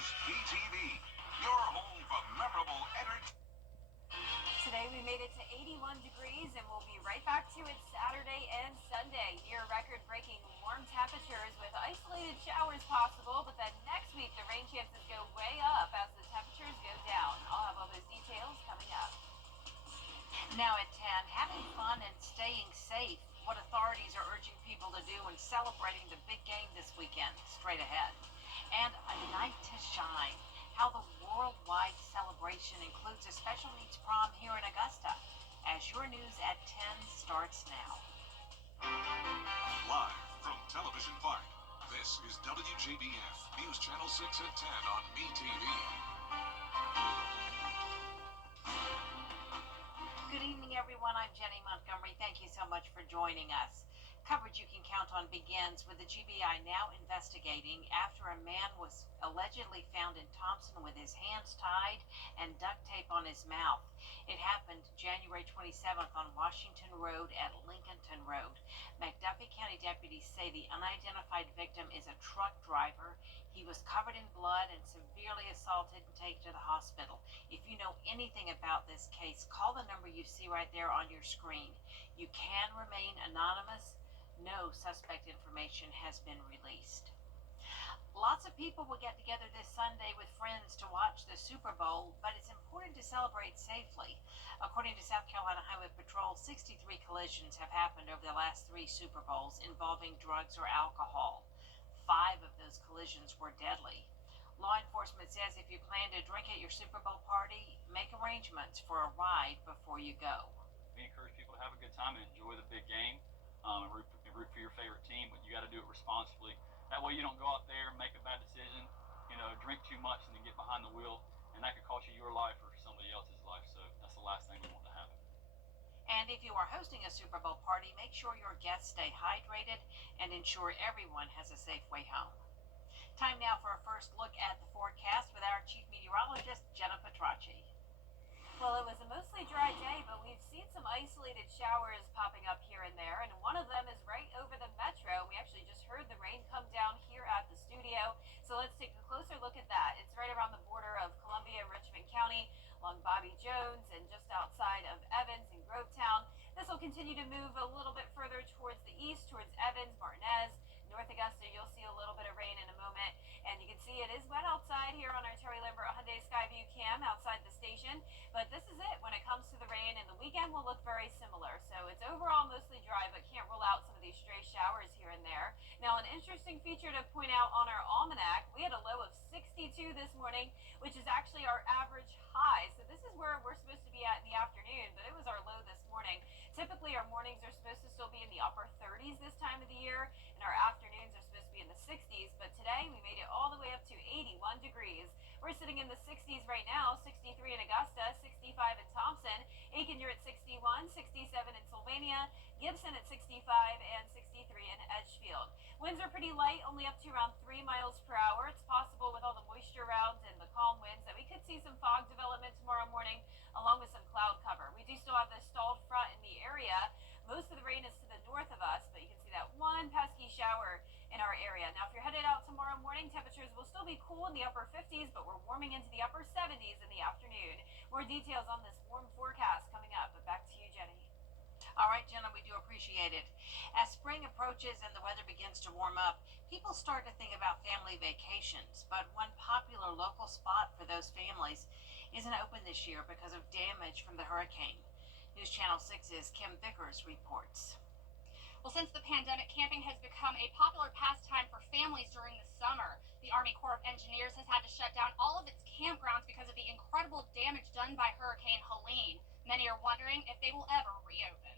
WJBF, your home for memorable entertainment. Today we made it to 81 degrees and we'll be right back to it Saturday and Sunday. Near record-breaking warm temperatures with isolated showers possible, but then next week the rain chances go way up as the temperatures go down. I'll have all those details coming up. Now at 10, having fun and staying safe. What authorities are urging people to do when celebrating the big game this weekend. Straight ahead. And a night to shine. How the worldwide celebration includes a special needs prom here in Augusta. As your news at 10 starts now. Live from Television Park, this is WJBF News Channel 6 at 10 on MeTV. Good evening, everyone. I'm Jenny Montgomery. Thank you so much for joining us. Coverage you can count on begins with the GBI now investigating after a man was allegedly found in Thompson with his hands tied and duct tape on his mouth. It happened January 27th on Washington Road at Lincolnton Road. McDuffie County deputies say the unidentified victim is a truck driver. He was covered in blood and severely assaulted and taken to the hospital. If you know anything about this case, call the number you see right there on your screen. You can remain anonymous. No suspect information has been released. Lots of people will get together this Sunday with friends to watch the Super Bowl, but it's important to celebrate safely. According to South Carolina Highway Patrol, 63 collisions have happened over the last 3 Super Bowls involving drugs or alcohol. 5 of those collisions were deadly. Law enforcement says if you plan to drink at your Super Bowl party, make arrangements for a ride before you go. We encourage people to have a good time and enjoy the big game. And root for your favorite team, but you got to do it responsibly. That way you don't go out there and make a bad decision, drink too much and then get behind the wheel, and that could cost you your life or somebody else's life. So that's the last thing we want to happen. And if you are hosting a Super Bowl party, make sure your guests stay hydrated and ensure everyone has a safe way home. Time now for a first look at the forecast with our chief meteorologist, Jenna Petracci. Well, it was a mostly dry day, but we've seen some isolated showers popping up here and there, and one of them is right over the metro. We actually just heard the rain come down here at the studio, so let's take a closer look at that. It's right around the border of Columbia, Richmond County, along Bobby Jones, and just outside of Evans and Grovetown. This will continue to move a little bit further towards the east, towards Evans, Martinez, North Augusta. You'll see a little bit of rain in a moment, and you can see it is wet outside here on our Terry Lambert Hyundai Skyview cam outside the station. But this is it when it comes to the rain, and the weekend will look very similar. So it's overall mostly dry, but can't rule out some of these stray showers here and there. Now, an interesting feature to point out on our almanac, we had a low of 62 this morning, which is actually our average high. So this is where we're supposed to be at in the afternoon, but it was our low this morning. Typically, our mornings are supposed to still be in the upper 30s this time of the year, and our afternoons are supposed to be in the 60s. But today, we made it all the way up to 81 degrees. We're sitting in the 60s right now, 63 in Augusta, 65 in Thompson. Aiken, you're at 61, 67 in Sylvania, Gibson at 65, and 63 in Edgefield. Winds are pretty light, only up to around 3 miles per hour. It's possible with all the moisture around and the calm winds that we could see some fog development tomorrow morning, along with some cloud cover. We do still have this stalled front in the area. Most of the rain is to the north of us, but you can see that one pesky shower in our area. Now, if you're headed out tomorrow morning, temperatures will still be cool in the upper 50s, but we're warming into the upper 70s in the afternoon. More details on this warm forecast coming up, but back to you, Jenny. All right, Jenna, we do appreciate it. As spring approaches and the weather begins to warm up, people start to think about family vacations, but one popular local spot for those families isn't open this year because of damage from the hurricane. News Channel 6's Kim Vickers reports. Well, since the pandemic, camping has become a popular pastime for families during the summer. The Army Corps of Engineers has had to shut down all of its campgrounds because of the incredible damage done by Hurricane Helene. Many are wondering if they will ever reopen.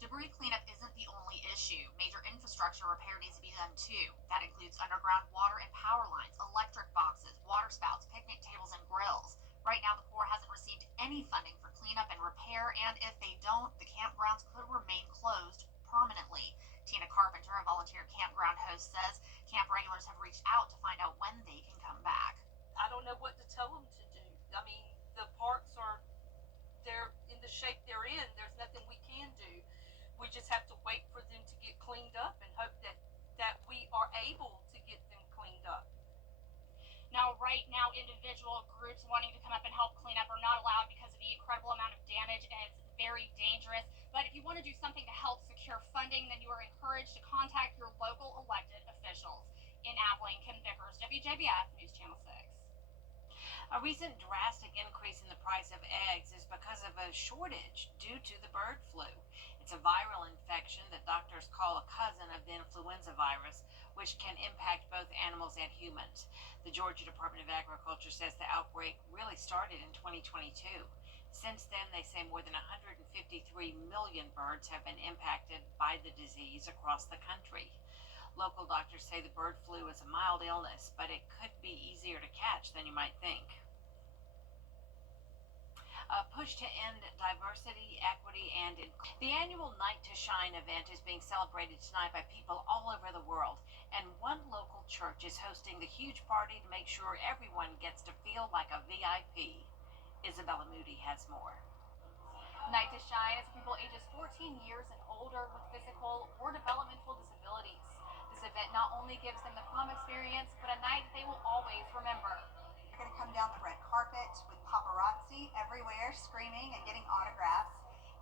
Debris cleanup isn't the only issue. Major infrastructure repair needs to be done too. That includes underground water and power lines, electric boxes, water spouts, picnic tables, and grills. Right now, the Corps hasn't received any funding for cleanup and repair, and if they don't, the campgrounds could remain closed permanently. Tina Carpenter, a volunteer campground host, says camp regulars have reached out to find out when they can come back. I don't know what to tell them to do. I mean, the parks they're in the shape they're in. There's nothing we can do. We just have to wait for them to get cleaned up and hope that we are able to get them cleaned up. Now, right now, individual groups wanting to come up and help clean up are not allowed because of the incredible amount of damage, and it's very dangerous. But if you want to do something to help secure funding, then you are encouraged to contact your local elected officials. In Abilene, Kim Vickers, WJBF News Channel 6. A recent drastic increase in the price of eggs is because of a shortage due to the bird flu. It's a viral infection that doctors call a cousin of the influenza virus, which can impact both animals and humans. The Georgia Department of Agriculture says the outbreak really started in 2022. Since then, they say more than 153 million birds have been impacted by the disease across the country. Local doctors say the bird flu is a mild illness, but it could be easier to catch than you might think. A push to end diversity, equity, and the annual Night to Shine event is being celebrated tonight by people all over the world, and one local church is hosting the huge party to make sure everyone gets to feel like a VIP. Isabella Moody has more. Night to Shine is for people ages 14 years and older with physical or developmental disabilities. This event not only gives them the prom experience, but a night they will always remember. You're going to come down the red carpet with paparazzi everywhere screaming and getting autographs.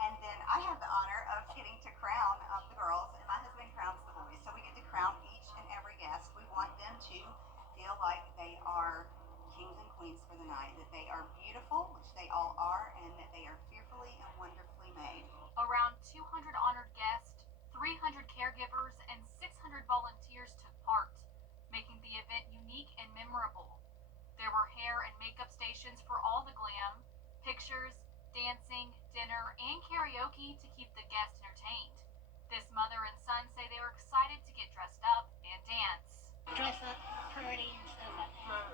And then I have the honor of getting to crown the girls, and my husband crowns the boys. So we get to crown each and every guest. We want them to feel like they are kings and queens for the night, that they are beautiful, which they all are, and that they are fearfully and wonderfully made. Around 200 honored guests, 300 caregivers, and 600 volunteers took part, making the event unique and memorable. There were hair and makeup stations for all the glam, pictures, dancing, dinner, and karaoke to keep the guests entertained. This mother and son say they were excited to get dressed up and dance. Dress up pretty and stuff like that.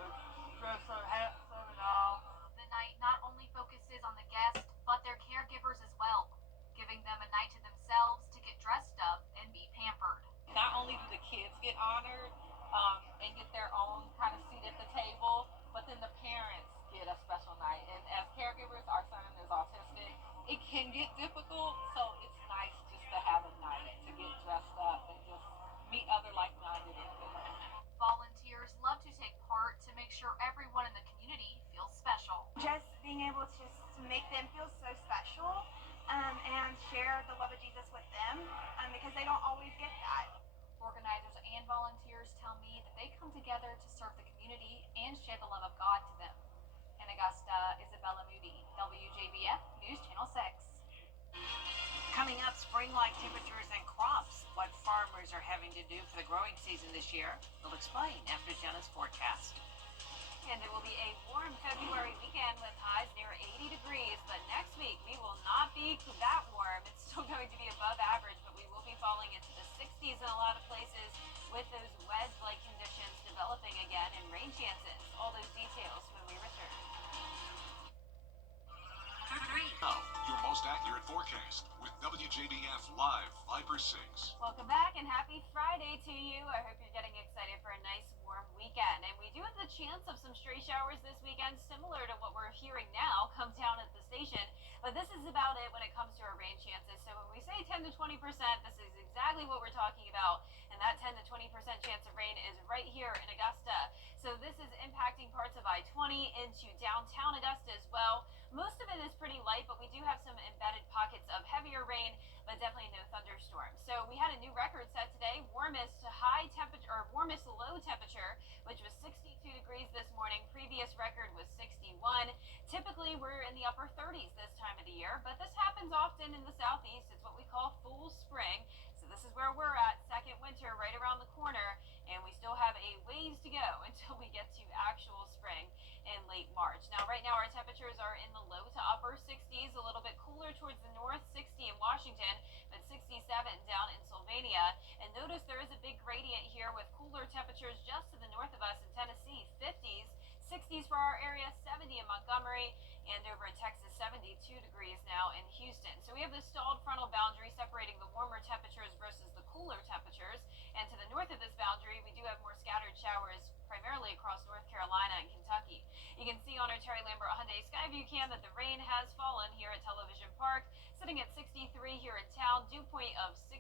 Dress up handsome and all. The night not only focuses on the guests, but their caregivers as well, giving them a night to themselves to get dressed up and be pampered. Not only do the kids get honored and get their own kind of seat at the table, but then the parents get a special night. And as caregivers, our son is autistic. It can get difficult, so it's nice just to have a night to get dressed up and just meet other like-minded individuals. Volunteers love to take part to make sure everyone in the community feels special. Just being able to make them feel so special and share the love of Jesus with them because they don't always get that. Organizers and volunteers tell me that they come together to serve the community and share the love of God to them. In Augusta, Isabella Moody, WJBF News Channel 6. Coming up, spring-like temperatures and crops. What farmers are having to do for the growing season this year, we'll explain after Jenna's forecast. And it will be a warm February weekend with highs near 80 degrees, but next week we will not be that warm. It's still going to be above average, but we will be falling into the 60s in a lot of places with those wedge-like conditions developing again and rain chances. All those details when we return. Now, your most accurate forecast with WJBF Live Viper 6. Welcome back and happy Friday to you. I hope you're getting excited for a nice warm weekend. And we do have the chance of some stray showers this weekend, similar to what we're hearing now come down at the station. But this is about it when it comes to our rain chances. So when we say 10 to 20%, this is exactly what we're talking about. And that 10 to 20% chance of rain is right here in Augusta. So this is impacting parts of I-20 into downtown Augusta as well. Most of it is pretty light, but we do have some embedded pockets of heavier rain, but definitely no thunderstorms. So we had a new record set today, warmest low temperature, which was 62 degrees this morning. Previous record was 61. Typically, we're in the upper 30s this time of the year, but this happens often in the southeast. It's what we call full spring. So this is where we're at, second winter right around the corner, and we still have a ways to go until we get to actual spring in late March. Now, right now, our temperatures are in the low to upper 60s, a little bit cooler towards the north, 60 in Washington, but 67 down in Sylvania. And notice there is a big gradient here with cooler temperatures just to the north of us in Tennessee, 50s, 60s for our area, 70 in Montgomery, and over in Texas, 72 degrees now in Houston. So we have this stalled frontal boundary separating the warmer temperatures versus the cooler temperatures. And to the north of this boundary, we do have more scattered showers, primarily across North Carolina and Kentucky. You can see on our Terry Lambert Hyundai Skyview cam that the rain has fallen here at Television Park, sitting at 63 here in town, dew point of 60,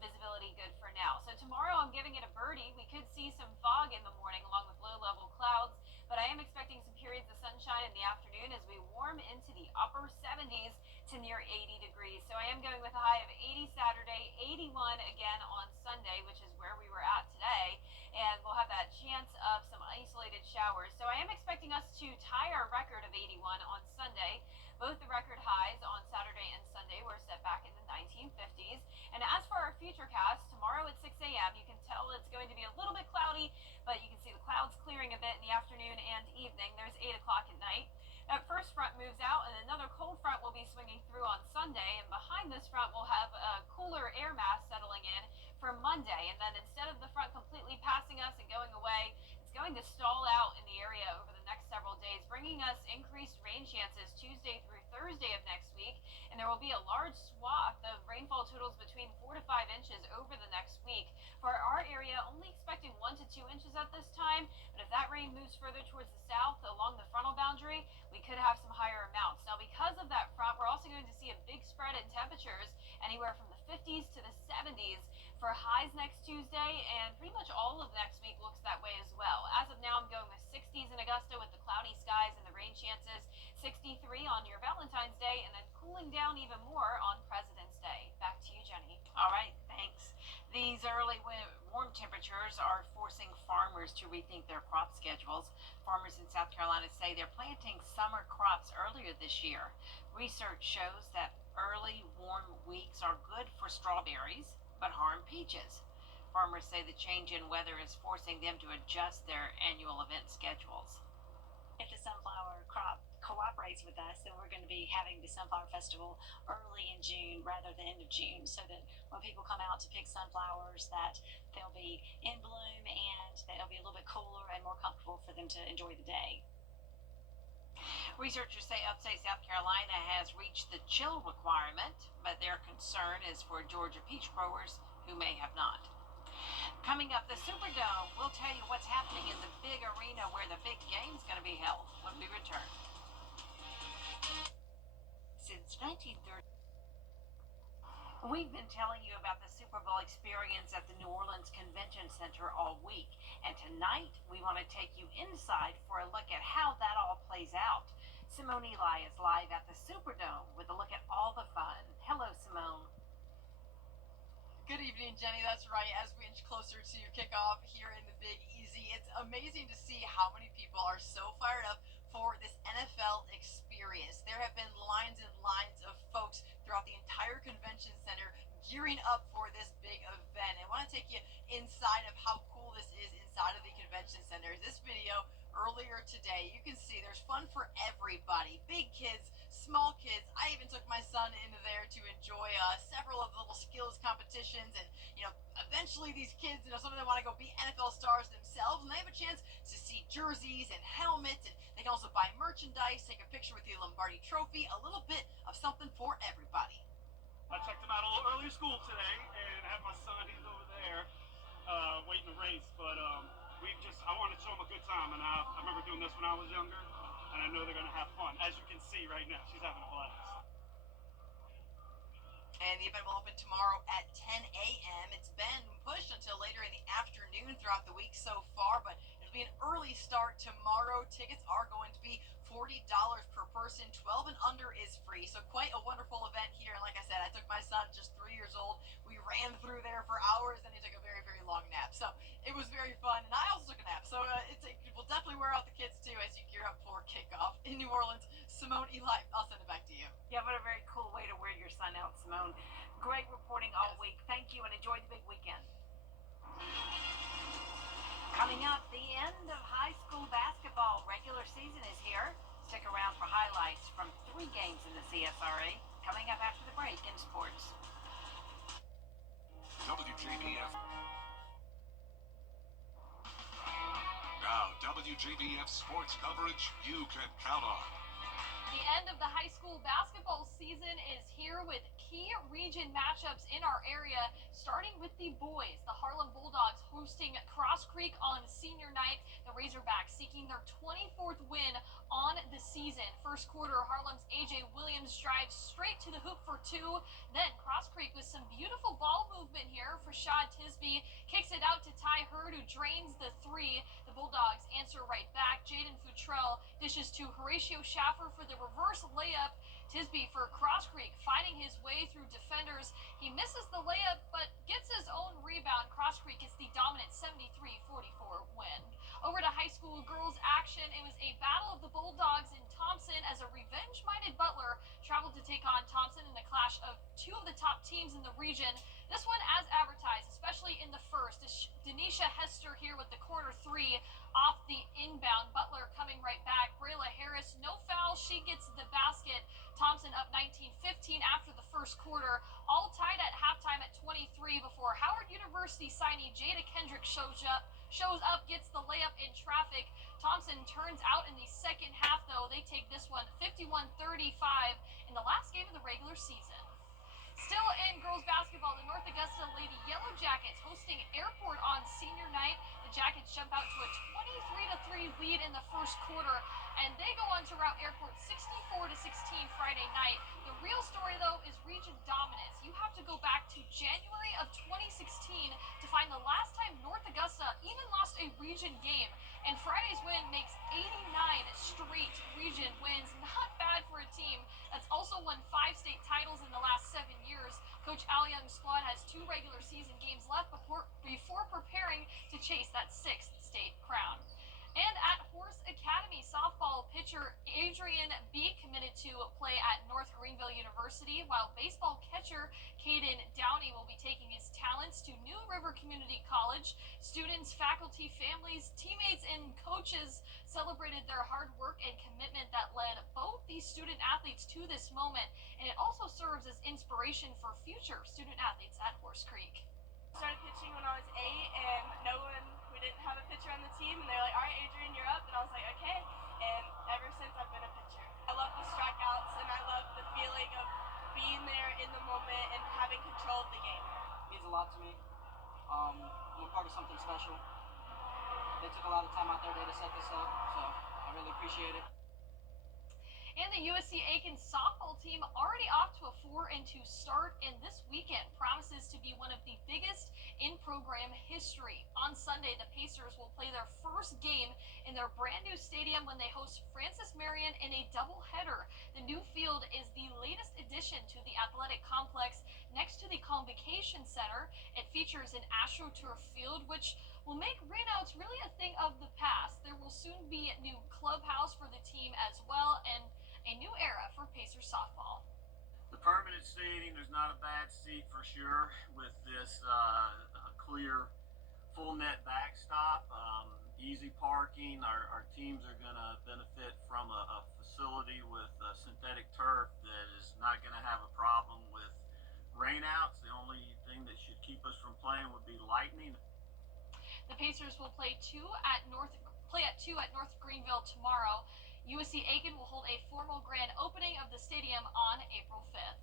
visibility good for now. So tomorrow I'm giving it a birdie. We could see some fog in the morning along with low-level clouds, but I am expecting some to near 80 degrees. So I am going with a high of 80 Saturday, 81 again on Sunday, which is where we were at today. And we'll have that chance of some isolated showers. So I am expecting us to tie our record of 81 on Sunday. Both the record highs on Saturday and Sunday were set back in the 1950s. And as for our futurecast, tomorrow at 6 a.m., you can tell it's going to be a little bit cloudy, but you can see the clouds clearing a bit in the afternoon and evening. There's 8 o'clock at night. That first front moves out, and another cold front will be swinging through on Sunday. And behind this front, we'll have a cooler air mass settling in for Monday. And then instead of the front completely passing us and going away, it's going to stall out in the area over the next several days, bringing us increased rain chances Tuesday through Thursday of next week. And there will be a large swath of rainfall totals between 4 to 5 inches over the next week. For our area, only expecting 1 to 2 inches at this time. But if that rain moves further towards the south along the frontal boundary, we could have some higher amounts. Now, because of that front, we're also going to see a big spread in temperatures, anywhere from the 50s to the 70s for highs next Tuesday, and pretty much all of next week looks that way as well. As of now, I'm going with 60s in Augusta with the cloudy skies and the rain chances, 63 on your Valentine's Day, and then cooling down even more on President's Day. Back to you, Jenny. All right, thanks. These early warm temperatures are forcing farmers to rethink their crop schedules. Farmers in South Carolina say they're planting summer crops earlier this year. Research shows that early warm weeks are good for strawberries, but harm peaches. Farmers say the change in weather is forcing them to adjust their annual event schedules. If the sunflower crop cooperates with us, then we're going to be having the Sunflower Festival early in June rather than end of June, so that when people come out to pick sunflowers, that they'll be in bloom and that it'll be a little bit cooler and more comfortable for them to enjoy the day. Researchers say upstate South Carolina has reached the chill requirement, but their concern is for Georgia peach growers who may have not. Coming up, the Superdome. We'll tell you what's happening in the big arena where the big game's going to be held when we return. Since 1930, we've been telling you about the Super Bowl experience at the New Orleans Convention Center all week. And tonight, we want to take you inside for a look at how that all plays out. Simone Eli is live at the Superdome with a look at all the fun. Hello, Simone. Good evening, Jenny. That's right. As we inch closer to kickoff here in the Big Easy, it's amazing to see how many people are so fired up for this NFL experience. There have been lines and lines of folks throughout the entire convention center gearing up for this big event. I want to take you inside of how cool this is inside of the convention center. This video earlier today, you can see there's fun for everybody. Big kids, small kids. I even took my son into there to enjoy several of the little skills competitions, and eventually these kids, some of them want to go be NFL stars themselves, and they have a chance to see jerseys and helmets, and they can also buy merchandise, take a picture with the Lombardi Trophy, a little bit of something for everybody. I checked him out a little early in school today and have my son, he's over there waiting to race, but I wanted to show him a good time, and I remember doing this when I was younger, and I know they're going to have fun. As you can see right now, she's having a blast. And the event will open tomorrow at 10 a.m. It's been pushed until later in the afternoon throughout the week so far, but it'll be an early start tomorrow. Tickets are going to be $40 per person. 12 and under is free. So quite a wonderful event here. And like I said, I took my son, just 3 years old. We ran through there for hours, and he took a very, very long nap. So it was very fun. And I also took a nap. So it will definitely wear out the kids too as you gear up for kickoff in New Orleans. Simone Eli, I'll send it back to you. Yeah, what a very cool way to wear your son out, Simone. Great reporting all week. Thank you, and enjoy the big weekend. Coming up, the end of high school basketball regular season is here. Stick around for highlights from 3 games in the CSRA. Coming up after the break in sports. WJBF. Now, WJBF sports coverage you can count on. The end of the high school basketball season is here with key region matchups in our area, starting with the boys. The Harlem Bulldogs hosting Cross Creek on senior night. The Razorbacks seeking their 24th win on the season. First quarter, Harlem's A.J. Williams drives straight to the hoop for 2. Then Cross Creek with some beautiful ball movement here for Shad Tisby. Kicks it out to Ty Hurd, who drains the 3. The Bulldogs answer right back. Jaden Futrell dishes to Horatio Schaffer for the reverse layup Tisby for Cross Creek, fighting his way through defenders. He misses the layup, but gets his own rebound. Cross Creek gets the dominant 73-44 win. Over to high school girls action. It was a battle of the Bulldogs in Thompson as a revenge-minded Butler traveled to take on Thompson in a clash of two of the top teams in the region. This one as advertised, especially in the first. Denisha Hester here with the corner three off the inbound. Butler coming right back. Brayla Harris, no foul. She gets the basket. Thompson up 19-15 after the first quarter. All tied at halftime at 23 before Howard University signee Jada Kendrick shows up, gets the layup in traffic. Thompson turns out in the second half, though. They take this one 51-35 in the last game of the regular season. Still in girls basketball, the North Augusta Lady Yellow Jackets hosting Airport on senior night. The Jackets jump out to a 23-3 lead in the first quarter, and they go on to rout Airport 64-16 Friday night. The real story, though, is region dominance. You have to go back to January of 2016 to find the last time North Augusta even lost a region game, and Friday's win makes 89 straight region wins. Not bad for a team that's also won 5 state titles in the last 7 years. Coach Al Young's squad has 2 regular season games left before preparing to chase that 6th state crown. And at Horse Academy, softball pitcher Adrian B. committed to play at North Greenville University, while baseball catcher Caden Downey will be taking his talents to New River Community College. Students, faculty, families, teammates, and coaches celebrated their hard work and commitment that led both these student athletes to this moment, and it also serves as inspiration for future student athletes at Horse Creek. I started pitching when I was 8, and we didn't have a pitcher on the team, and they're like, all right, Adrian, you're up, and I was like, okay, and ever since I've been a pitcher. I love the strikeouts, and I love the feeling of being there in the moment and having control of the game. It means a lot to me. I'm a part of something special. They took a lot of time out their day to set this up, so I really appreciate it. And the USC Aiken softball team already off to a 4-2 start, and this weekend promises to be one of the biggest in program history. On Sunday, the Pacers will play their first game in their brand new stadium when they host Francis Marion in a doubleheader. The new field is the latest addition to the athletic complex next to the Convocation Center. It features an AstroTurf field, which will make rainouts really a thing of the past. There will soon be a new clubhouse for the team as well, and a new era for Pacers softball. The permanent seating is not a bad seat for sure with this clear full net backstop. Easy parking. Our teams are going to benefit from a facility with synthetic turf that is not going to have a problem with rainouts. The only thing that should keep us from playing would be lightning. The Pacers will play at 2 at North Greenville tomorrow. USC Aiken will hold a formal grand opening of the stadium on April 5th.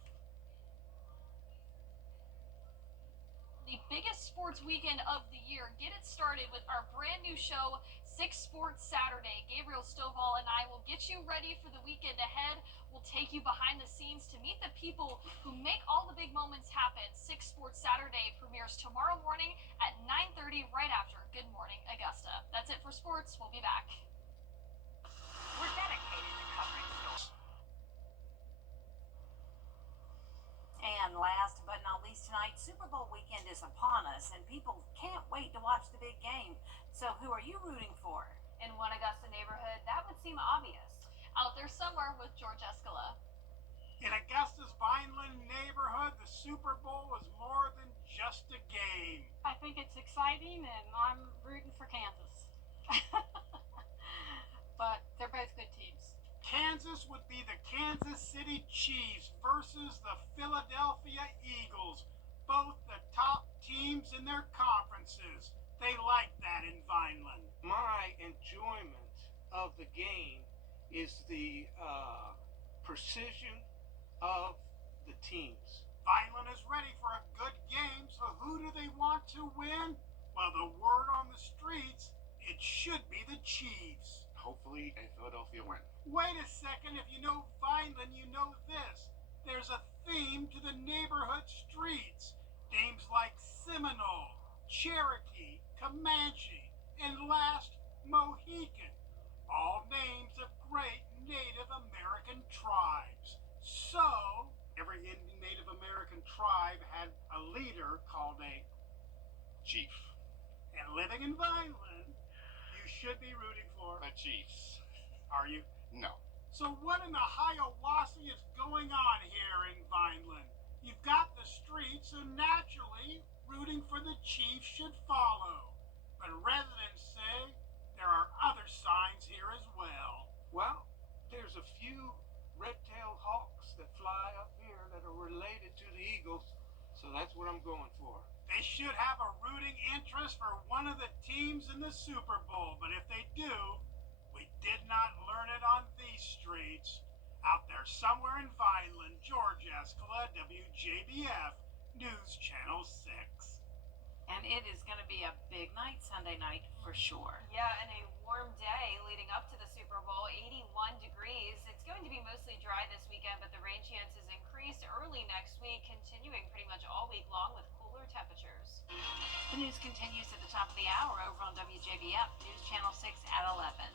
The biggest sports weekend of the year. Get it started with our brand new show, 6 Sports Saturday. Gabriel Stovall and I will get you ready for the weekend ahead. We'll take you behind the scenes to meet the people who make all the big moments happen. 6 Sports Saturday premieres tomorrow morning at 9:30 right after Good Morning Augusta. That's it for sports. We'll be back. We're dedicated to covering sports. And last but not least tonight, Super Bowl weekend is upon us, and people can't wait to watch the big game. So who are you rooting for? In one Augusta neighborhood, that would seem obvious. Out there somewhere with George Escala. In Augusta's Vineland neighborhood, the Super Bowl is more than just a game. I think it's exciting, and I'm rooting for Kansas. But they're both good teams. Kansas would be the Kansas City Chiefs versus the Philadelphia Eagles, both the top teams in their conferences. They like that in Vineland. My enjoyment of the game is the precision of the teams. Vineland is ready for a good game, so who do they want to win? Well, the word on the streets, it should be the Chiefs. Hopefully, a Philadelphia win. Wait a second, if you know Vineland, you know this. There's a theme to the neighborhood streets. Names like Seminole, Cherokee, Comanche, and last, Mohican. All names of great Native American tribes. tribe had a leader called a Chief. and living in Vineland, you should be rooting for The Chiefs. Are you? No. So what in the Hiawassee is going on here in Vineland? You've got the streets, and naturally, rooting for the Chiefs should follow. But residents say there are other signs here as well. Well, there's a few red-tailed hawks that fly up here that are related to the eagles, so that's what I'm going for. They should have a rooting interest for one of the teams in the Super Bowl, but if they do, we did not learn it on these streets. Out there somewhere in Vineland, George Escala, WJBF, News Channel 6. And it is going to be a big night Sunday night for sure. Yeah, and a warm day leading up to the Super Bowl, 81 degrees. It's going to be mostly dry this weekend, but the rain chances increase early next week, continuing pretty much all week long with cooler temperatures. The news continues at the top of the hour over on WJBF, News Channel 6 at 11.